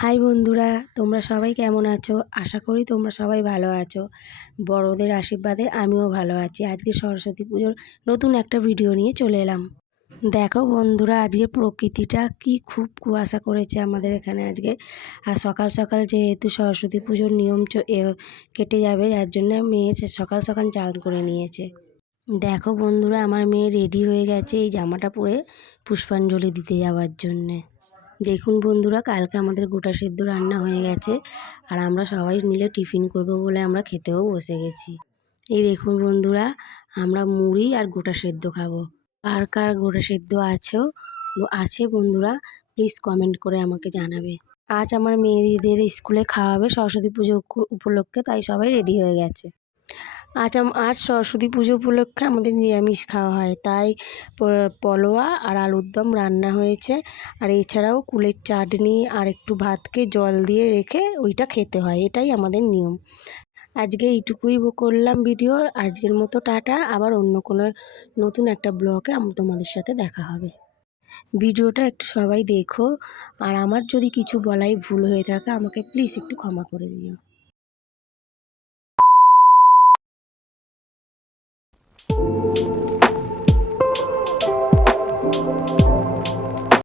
High বন্ধুরা, তোমরা সবাই কেমন আছো? আশা করি তোমরা সবাই ভালো আছো। বড়দের আশীর্বাদে আমিও ভালো আছি। আজকে সরস্বতী পুজোর নতুন একটা ভিডিও নিয়ে চলে এলাম। দেখো বন্ধুরা, আজকে প্রকৃতিটা কি খুব কুয়াশা করেছে আমাদের এখানে আজকে। আর সকাল সকাল যেহেতু সরস্বতী পুজোর নিয়ম কেটে যাবে, যার জন্য মেয়ে সকাল সকাল চান করে নিয়েছে। দেখো বন্ধুরা, আমার মেয়ে রেডি হয়ে গেছে এই জামাটা পরে পুষ্পাঞ্জলি দিতে যাওয়ার জন্যে। দেখুন বন্ধুরা, কালকে আমাদের গোটা সেদ্ধ রান্না হয়ে গেছে আর আমরা সবাই মিলে টিফিন করব বলে আমরা খেতেও বসে গেছি। এই দেখুন বন্ধুরা, আমরা মুড়ি আর গোটা সেদ্ধ খাবো। কার কার গোটা সেদ্ধ আছে বন্ধুরা, প্লিজ কমেন্ট করে আমাকে জানাবে। আজ আমার মেয়েদের স্কুলে খাওয়াবে সরস্বতী পুজো উপলক্ষে, তাই সবাই রেডি হয়ে গেছে। আজ সরস্বতী পুজো উপলক্ষে আমাদের নিরামিষ খাওয়া হয়, তাই পলোয়া আর আলুর দম রান্না হয়েছে। আর এছাড়াও কুলের চাটনি আর একটু ভাতকে জল দিয়ে রেখে ওইটা খেতে হয়, এটাই আমাদের নিয়ম। আজকে এইটুকুই করলাম ভিডিও। আজকের মতো টাটা। আবার অন্য কোনো নতুন একটা ব্লগে তোমাদের সাথে দেখা হবে। ভিডিওটা একটু সবাই দেখো, আর আমার যদি কিছু বলাই ভুল হয়ে থাকে আমাকে প্লিজ একটু ক্ষমা করে দিও।